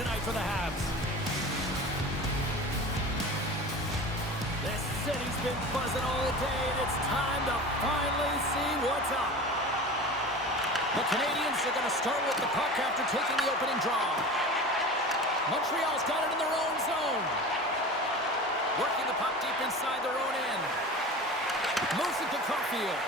tonight for the Habs. This city's been buzzing all day, and it's time to finally see what's up. The Canadiens are going to start with the puck after taking the opening draw. Montreal's got it in their own zone. Working the puck deep inside their own end. Moves it to Caulfield.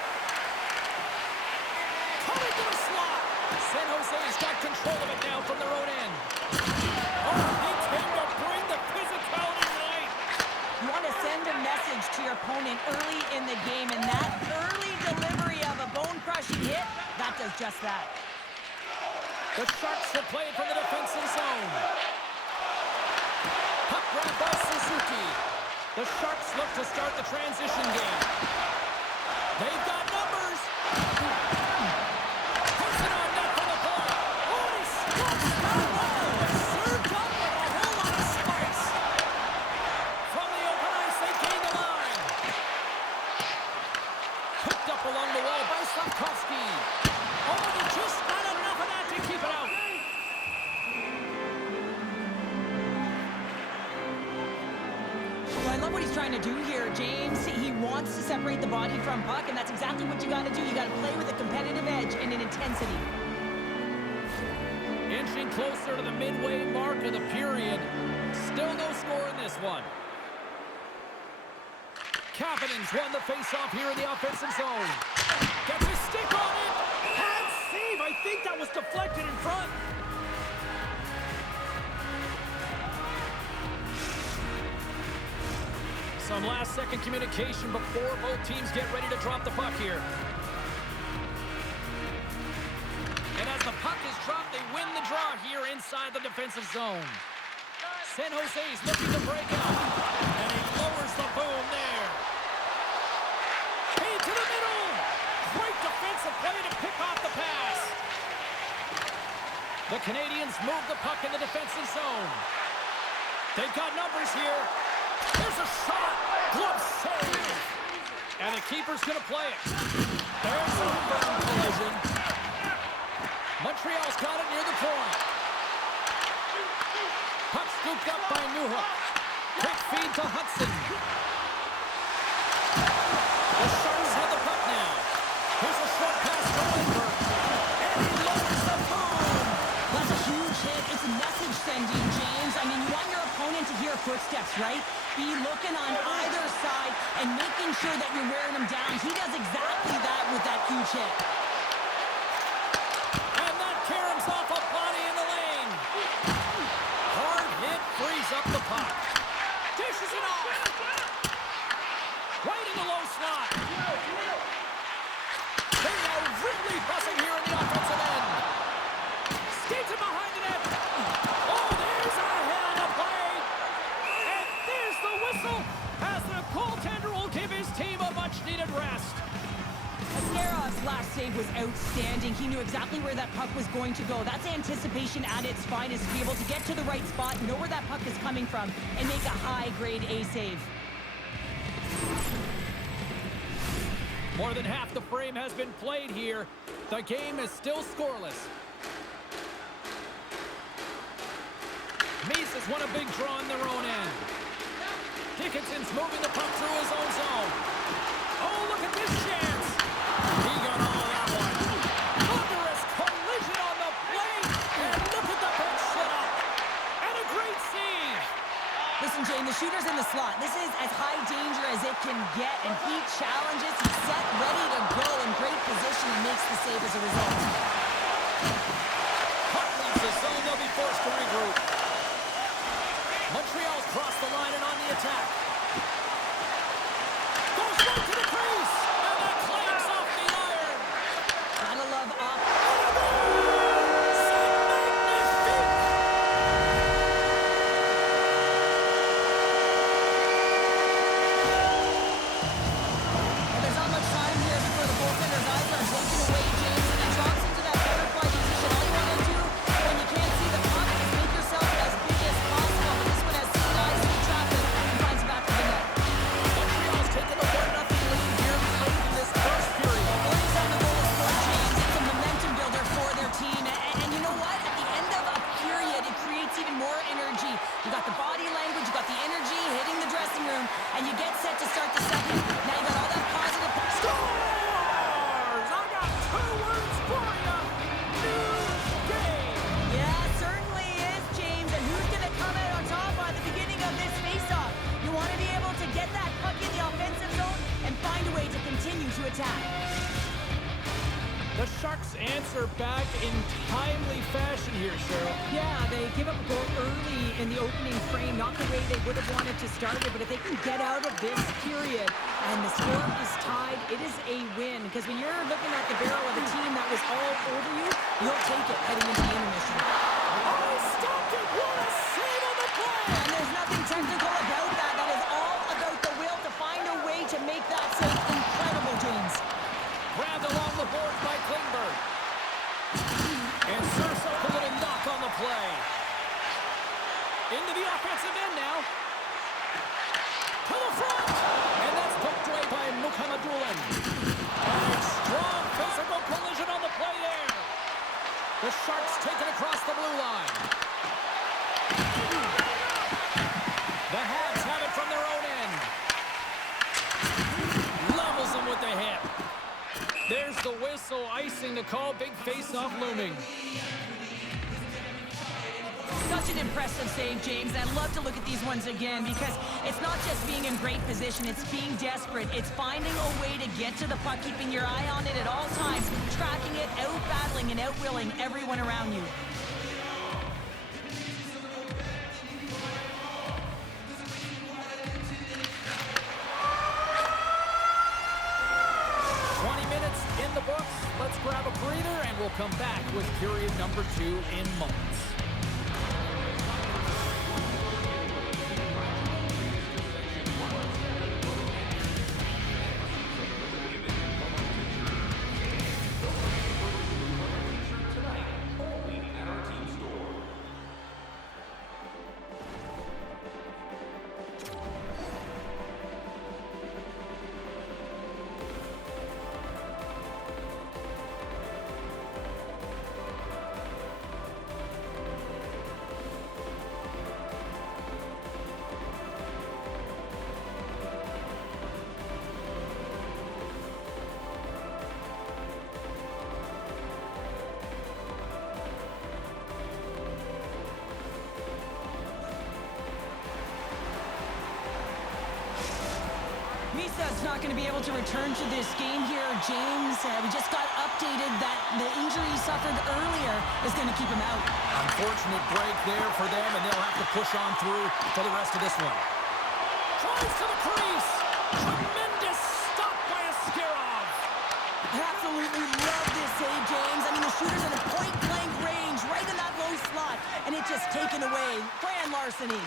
Coming to the slot. San Jose's got control of it now from their own end. Oh, he came to bring the physicality tonight. You want to send a message to your opponent early in the game, and that early delivery of a bone-crushing hit, that does just that. The Sharks will play it from the defensive zone. Puck grabbed by Suzuki. The Sharks look to start the transition game. They've got numbers. Puts it on net for the play. Oh, he stops that one. Served up with a whole lot of spice. From the open ice, they gain the line. Picked up along the wall by Slavkovsky. Oh, they just not enough of that to keep it out. Well, I love what he's trying to do here, James. He wants to separate the body from puck, and that's exactly what you got to do. You got to play with a competitive edge and an intensity. Inching closer to the midway mark of the period. Still no score in this one. Kapanen's won the faceoff here in the offensive zone. Gets his stick on it. Hand save. I think that was deflected in front. Some last-second communication before both teams get ready to drop the puck here. And as the puck is dropped, they win the draw here inside the defensive zone. San Jose's looking to break out. And he lowers the boom there. Hey, to the middle. Great defensive play to pick off the pass. The Canadiens move the puck in the defensive zone. They've got numbers here. There's a shot. Glove save. And the keeper's going to play it. There's a firm collision. Montreal's got it near the point. Puck scooped up by Newhook. Quick feed to Hudson. The Sharks have the puck now. Here's a short pass to Lindbergh. And he lowers the boom. That's a huge hit. It's message sending, James. I mean, you want your opponent to hear footsteps, right? Be looking on either side and making sure that you're wearing him down. He does exactly that with that huge hit. And that caroms off a body in the lane. Hard hit frees up the puck. Dishes it off. Right in the low slot. They are really buzzing here in the offensive end. Skates it behind the net. Oh, there's a hit on the play. And there's the whistle as the goaltender will give his team a much-needed rest. Askerov's last save was outstanding. He knew exactly where that puck was going to go. That's anticipation at its finest, to be able to get to the right spot, know where that puck is coming from, and make a high-grade A save. More than half the frame has been played here. The game is still scoreless. Meese has won a big draw in their own end. Dickinson's moving the puck through his own zone. Oh, look at this chance. He got all of that one. Thunderous collision on the plate. And look at the bench set up. And a great save. Listen, Jane, the shooter's in the slot. This is as high danger as it can get, and he challenges. He's set, ready to go, in great position, and makes the save as a result. Puck leaves the zone. They'll be forced to regroup. Montreal's crossed the line and on the attack. Goes right to the crease. And that clamps off the iron. Gotta love up. There's not much time here before the goaltender's eyes are taken away, James, and it drops into that butterfly position. All you want to do when you can't see the puck is make yourself as big as possible. But this one has seen eyes, see traffic, and finds a back You got the body language, you got the energy hitting the dressing room, and you get set to start the second. Now you got all that positive. Scores! I got 2 words for you. New game. Yeah, certainly is, James. And who's going to come out on top by the beginning of this face-off? You want to be able to get that puck in the offensive zone and find a way to continue to attack. The Sharks answer back in timely fashion here, Cheryl. Yeah, they give up a goal early in the opening frame, not the way they would have wanted to start it, but if they can get out of this period and the score is tied, it is a win. Because when you're looking at the barrel of a team that was all over you, you'll take it heading into the intermission. Oh, stopped it! What a save on the play! And there's nothing technical about that. That is all about the will to find a way to make that save incredible, James. Grabbed along the boards by Klingberg. And Sursa with a little knock on the play. Into the offensive end now. To the front! And that's poked away by Mukhamadullin. And a strong physical collision on the play there. The Sharks take it across the blue line. The Habs have it from their own end. Levels them with the hip. There's the whistle, icing to call, big face-off looming. Such an impressive save, James. I'd love to look at these ones again because it's not just being in great position, it's being desperate. It's finding a way to get to the puck, keeping your eye on it at all times, tracking it, out-battling and out-willing everyone around you. In the books, let's grab a breather and we'll come back with period number 2 in moments. Misa's not going to be able to return to this game here, James. We just got updated that the injury he suffered earlier is going to keep him out. Unfortunate break there for them, and they'll have to push on through for the rest of this one. Tries to the crease. Tremendous stop by Askarov. I absolutely love this save, James. I mean, the shooter's in a point-blank range, right in that low slot, and it's just taken away. Grand larceny.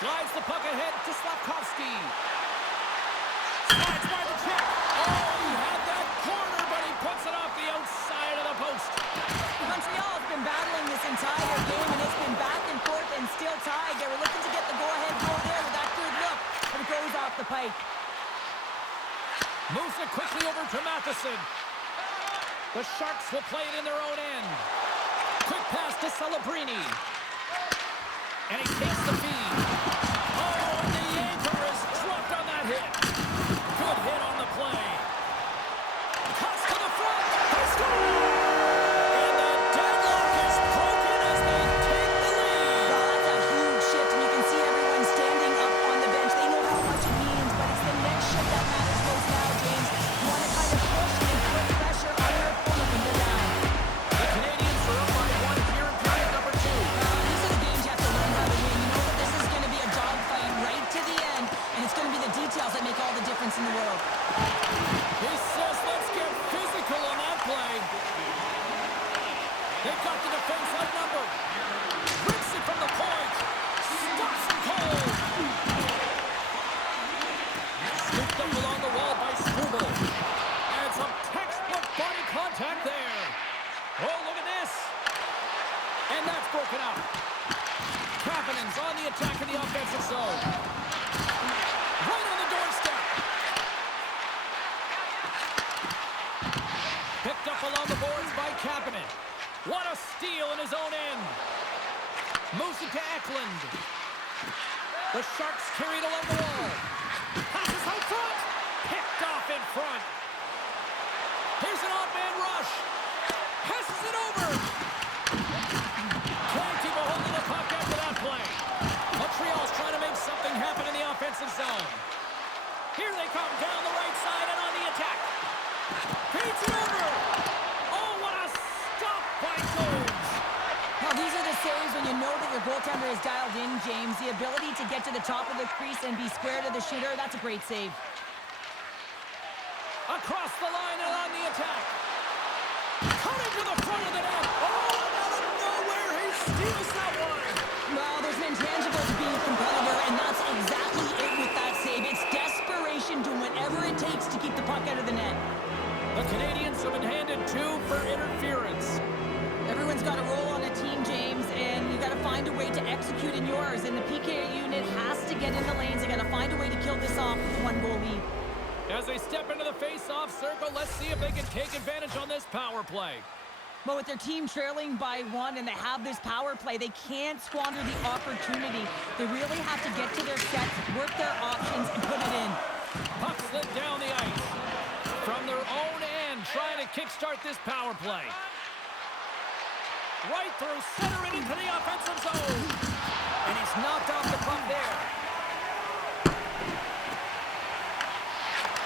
Slides the puck ahead to Slavkovsky. Slides by the check. Oh, he had that corner, but he puts it off the outside of the post. Montreal's been battling this entire game, and it's been back and forth and still tied. They were looking to get the go-ahead goal there with that good look, but it goes off the pike. Moves it quickly over to Matheson. The Sharks will play it in their own end. Quick pass to Celebrini. And he takes the feed. Oh, and the anchor is dropped on that hit. Good hit on the play. Cuts to the front. They score! And the deadlock is broken as they take the lead. Well, that's a huge shift, and you can see everyone standing up on the bench. They know how much it means, but it's the next shift that matters most now, James. You want to kind of push and put pressure on your opponent when they're down. The Canadians are up by 1 here in period number 2. These are the games you have to learn how to win. You know what this is picked up along the boards by Kapanen. What a steal in his own end. Moves it to Eklund. The Sharks carried along the wall. Passes out front. Picked off in front. Here's an odd man rush. Passes it over. Plenty of holding the puck after that play. Montreal's trying to make something happen in the offensive zone. Here they come down the right side and on the attack. Feeds it over. Oh, what a stop by Jones. Now, these are the saves when you know that your goaltender is dialed in, James. The ability to get to the top of the crease and be square to the shooter, that's a great save. Across the line and on the attack. Coming to the front of the net. Oh, and out of nowhere, he steals that one. Well, there's an intangible to being a competitor, and that's exactly it with that save. It's desperation, doing whatever it takes to keep the puck out of the net. The Canadians have been handed 2 for interference. Everyone's got a role on a team, James, and you got to find a way to execute in yours. And the PK unit has to get in the lanes. They got to find a way to kill this off with a 1-goal lead. As they step into the face-off circle, let's see if they can take advantage on this power play. But with their team trailing by 1 and they have this power play, they can't squander the opportunity. They really have to get to their sets, work their options, and put it in. Puck slid down the ice. From their own end, trying to kickstart this power play. Right through center and into the offensive zone. And he's knocked off the puck there.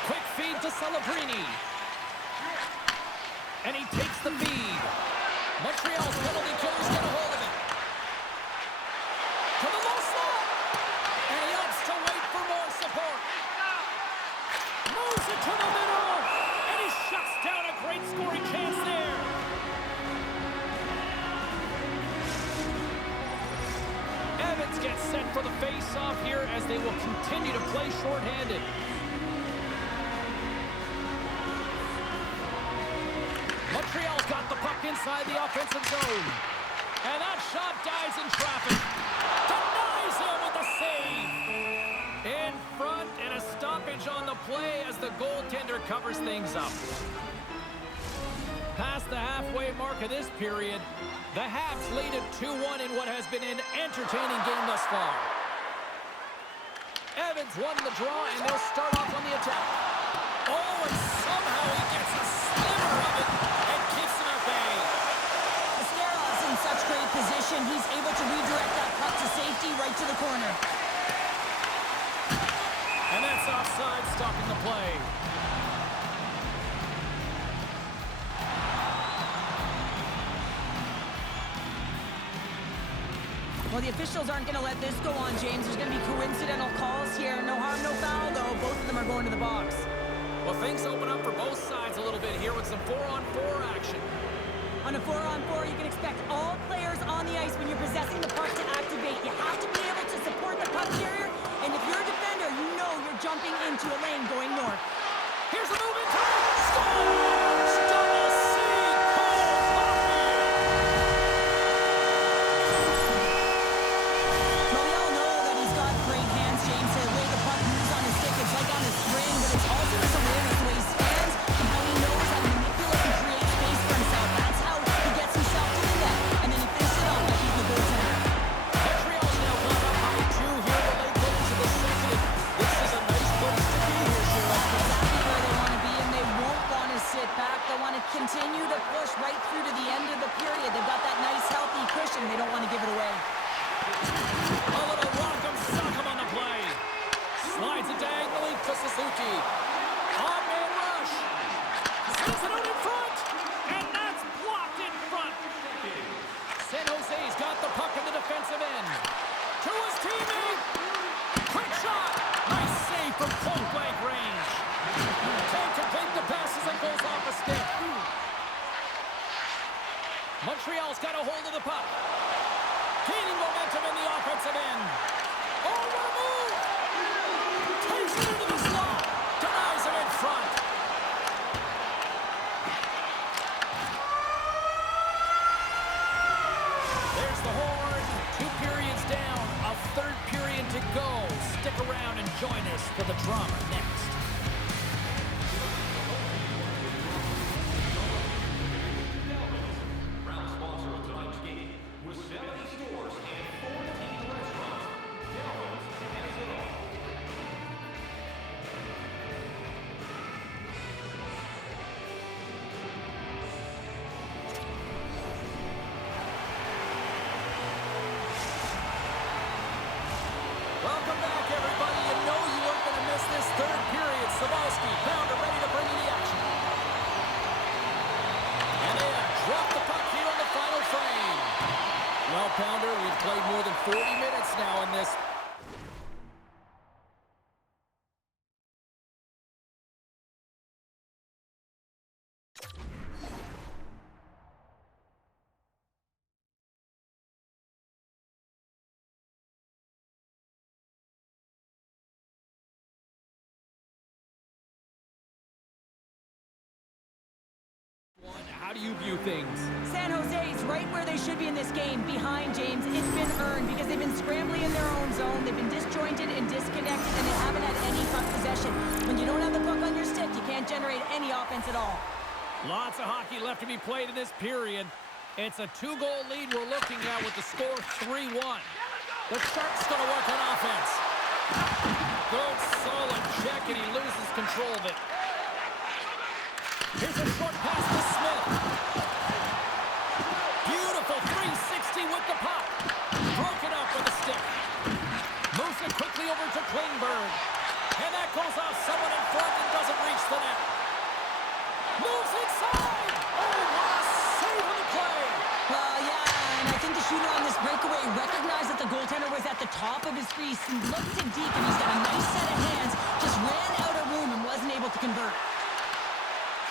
Quick feed to Celebrini. And he takes the feed. Montreal's penalty killers get a hold of it. To the low slot. And he opts to wait for more support. Moves it to the middle. And he shuts down a great scoring chance there. Evans gets set for the face-off here as they will continue to play shorthanded. Montreal's got the puck inside the offensive zone. And that shot dies in traffic. Denies him with a save. In front and a stoppage on the play as the goaltender covers things up. Past the halfway mark of this period, the Habs lead at 2-1 in what has been an entertaining game thus far. Evans won the draw, and they'll start off on the attack. Oh, and somehow he gets a sliver of it and keeps him at bay. Mascara's in such great position. He's able to redirect that puck to safety right to the corner. And that's offside, stopping the play. Well, the officials aren't going to let this go on, James. There's going to be coincidental calls here. No harm, no foul, though. Both of them are going to the box. Well, things open up for both sides a little bit here with some 4-on-4 action. On a 4-on-4, you can expect all players on the ice when you're possessing the puck to activate. You have to be able to support the puck carrier, and if you're a defender, you know you're jumping into a lane going north. Here's a move in time. Scores! Double C! Cole Caulfield! Well, we all know that he's got great hands, James. The way the puck moves on his stick, it's like on a string, but it's also his awareness, the way he stands, and how he knows how to manipulate and create space for himself. That's how he gets himself to the net, and then he finishes it off by beating the goaltender. Montreal's now got up by 2 here to late goals of the second. This is a nice place to be here, Sheila. Exactly where they want to be, and they won't want to sit back. They want to continue to push right through to the end of the period. They've got that nice, healthy cushion. They don't want to give it away. A little rock'em sock'em on the play. Slides it diagonally to Suzuki. On-man rush. Sends it out in front. And that's blocked in front. San Jose's got the puck in the defensive end. To his teammate. Quick shot. Nice save from point-blank range. Can't complete the passes and goes off a stick. Montreal's got a hold of the puck. Gaining momentum in the offensive end. Oh, what a move! Takes it into the slot. Denies him in front. There's the horn. 2 periods down. A third period to go. Stick around and join us for the drama next. pounder. We've played more than 40 minutes now in this. How do you view things? San Jose's right where they should be in this game, behind James. It's been earned because they've been scrambling in their own zone. They've been disjointed and disconnected, and they haven't had any puck possession. When you don't have the puck on your stick, you can't generate any offense at all. Lots of hockey left to be played in this period. It's a 2-goal lead we're looking at with the score 3-1. The Sharks going to work on offense. Good, solid check, and he loses control of it. Here's a short pass to Smith. Beautiful 360 with the puck. Broken up with a stick. Moves it quickly over to Klingberg. And that goes off someone in front and doesn't reach the net. Moves inside. Oh, what a save on the play. Yeah, and I think the shooter on this breakaway recognized that the goaltender was at the top of his crease and looked it deep, and he's got a nice set of hands, just ran out of room and wasn't able to convert.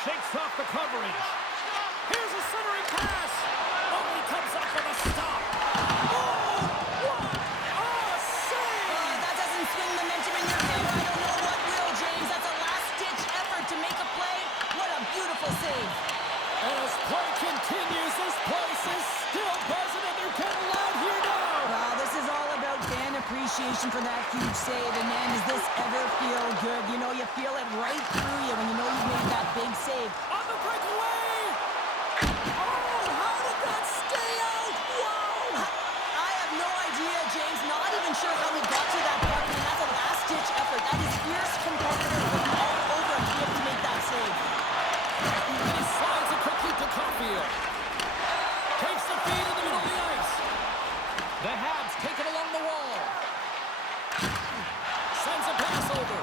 Shakes off the coverage. Here's a centering pass. Oh, he comes up with a stop. Oh, what a save! That doesn't swing momentum in your favor. I don't know what will, James. That's a last-ditch effort to make a play. What a beautiful save. And as play continues, this place is still buzzing, and they're getting loud here now. Well, this is all about fan appreciation for that huge save. And man, does this ever feel good? You know, you feel it right through you when you know you made that big save. On the breakaway! Oh, how did that stay out? Whoa! I have no idea, James. Not even sure how we got to that point. I mean, that's a last-ditch effort. That is fierce competitor all over to be able to make that save. And he slides it quickly to Caulfield. Takes the feed in the middle of the ice. The Habs take it along the wall. Sends a pass over.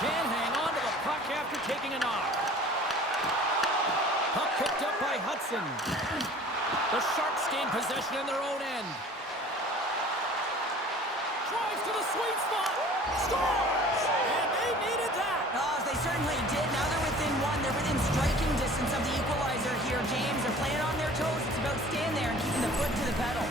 Can't hang on to the puck after taking a knock. Puck picked up by Hudson. The Sharks gain possession in their own end. Drives to the sweet spot. Scores! And they needed that. Oh, they certainly did. Now they're within one. They're within striking distance of the equalizer here, James. They're playing on their toes. It's about staying there and keeping the foot to the pedal.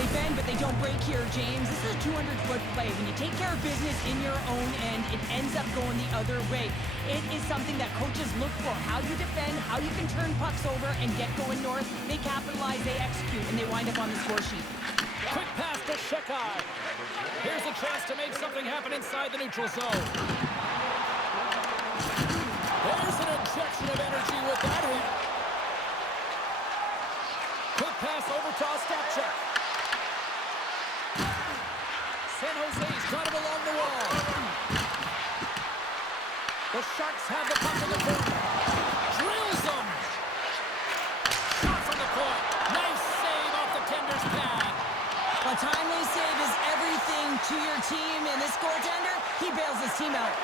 They bend, but they don't break here, James. This is a 200-foot play. When you take care of business in your own end, it ends up going the other way. It is something that coaches look for. How you defend, how you can turn pucks over and get going north. They capitalize, they execute, and they wind up on the score sheet. Quick pass to Shekai. Here's a chance to make something happen inside the neutral zone. There's an injection of energy with that hit. Quick pass over to Ostapchuk. San Jose's got it along the wall. The Sharks have the puck in the corner. Drills them. Shot from the point. Nice save off the tender's pad. A timely save is everything to your team, and this goaltender, he bails his team out.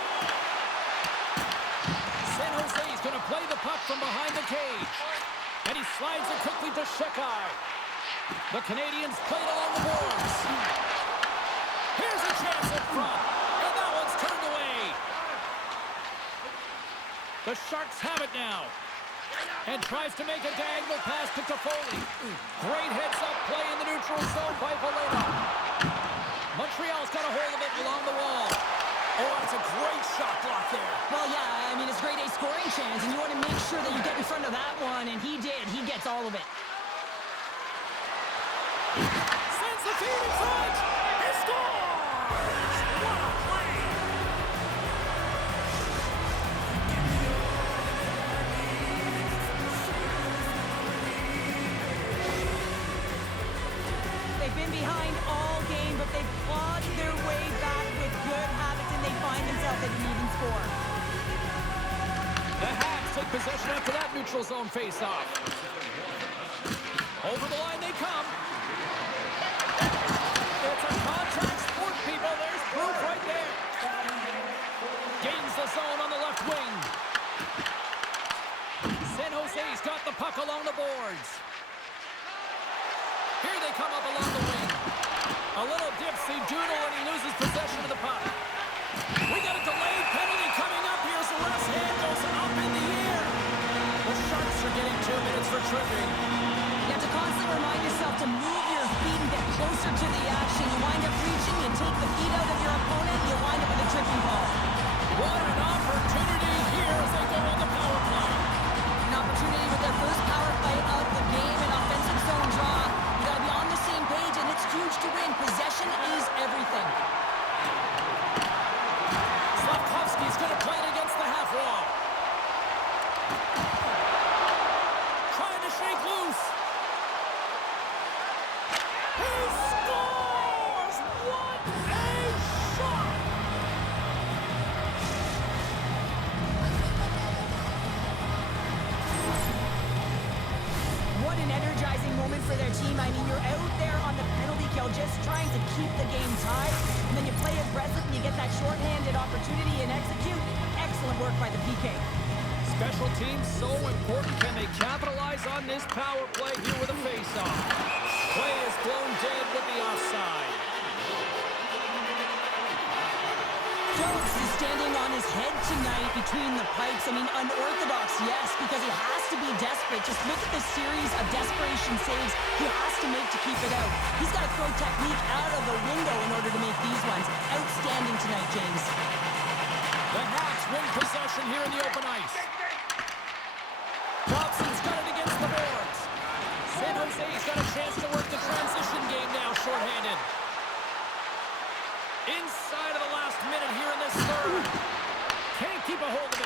San Jose's going to play the puck from behind the cage. And he slides it quickly to Shekai. The Canadians play it along the boards. Here's a chance in front. And that one's turned away. The Sharks have it now. And tries to make a diagonal pass to Toffoli. Great heads-up play in the neutral zone by Valena. Montreal's got a hold of it along the wall. Oh, that's a great shot block there. Well, yeah, I mean, it's grade A scoring chance, and you want to make sure that you get in front of that one, and he did. He gets all of it. Sends the feed in front. He scores! What a play! They've been behind all game, but they've clawed their way back with good habits, and they find themselves at an even score. The Habs take possession after that neutral zone face-off. Over the line they come. It's a contact sport, people. There's proof right there. Gains the zone on the left wing. San Jose's got the puck along the boards. Here they come up along the wing. A little dipsy doodle and he loses possession of the puck. We got a delayed penalty coming up here, so last hand goes up in the air. The Sharks are getting 2 minutes for tripping. You have to constantly remind yourself to move your feet and get closer to the action. You wind up reaching, you take the feet out of your opponent, you wind up with a tripping ball. What an opportunity here as they go on the power play. An opportunity with their first power play of the game, an offensive zone draw. You got to be on the same page, and it's huge to win. Possession is everything. Slavkovsky's going to play it against the half wall. Trying to shake loose. He scores! What a shot! What an energizing moment for their team. I mean, you're out there on the penalty kill just trying to keep the game tied, and then you play aggressive and you get that shorthanded opportunity and execute. Excellent work by the PK. Special teams so important. Can they capitalize on this power play here with a face-off? Play is blown dead with the offside. Jones is standing on his head tonight between the pipes. I mean, unorthodox, yes, because he has to be desperate. Just look at the series of desperation saves he has to make to keep it out. He's got to throw technique out of the window in order to make these ones. Outstanding tonight, James. The Hawks win possession here in the open ice. Dobson's got it against the boards. San Jose's got a chance to work the transition game now, shorthanded. Inside of the last minute here in this third. Can't keep a hold of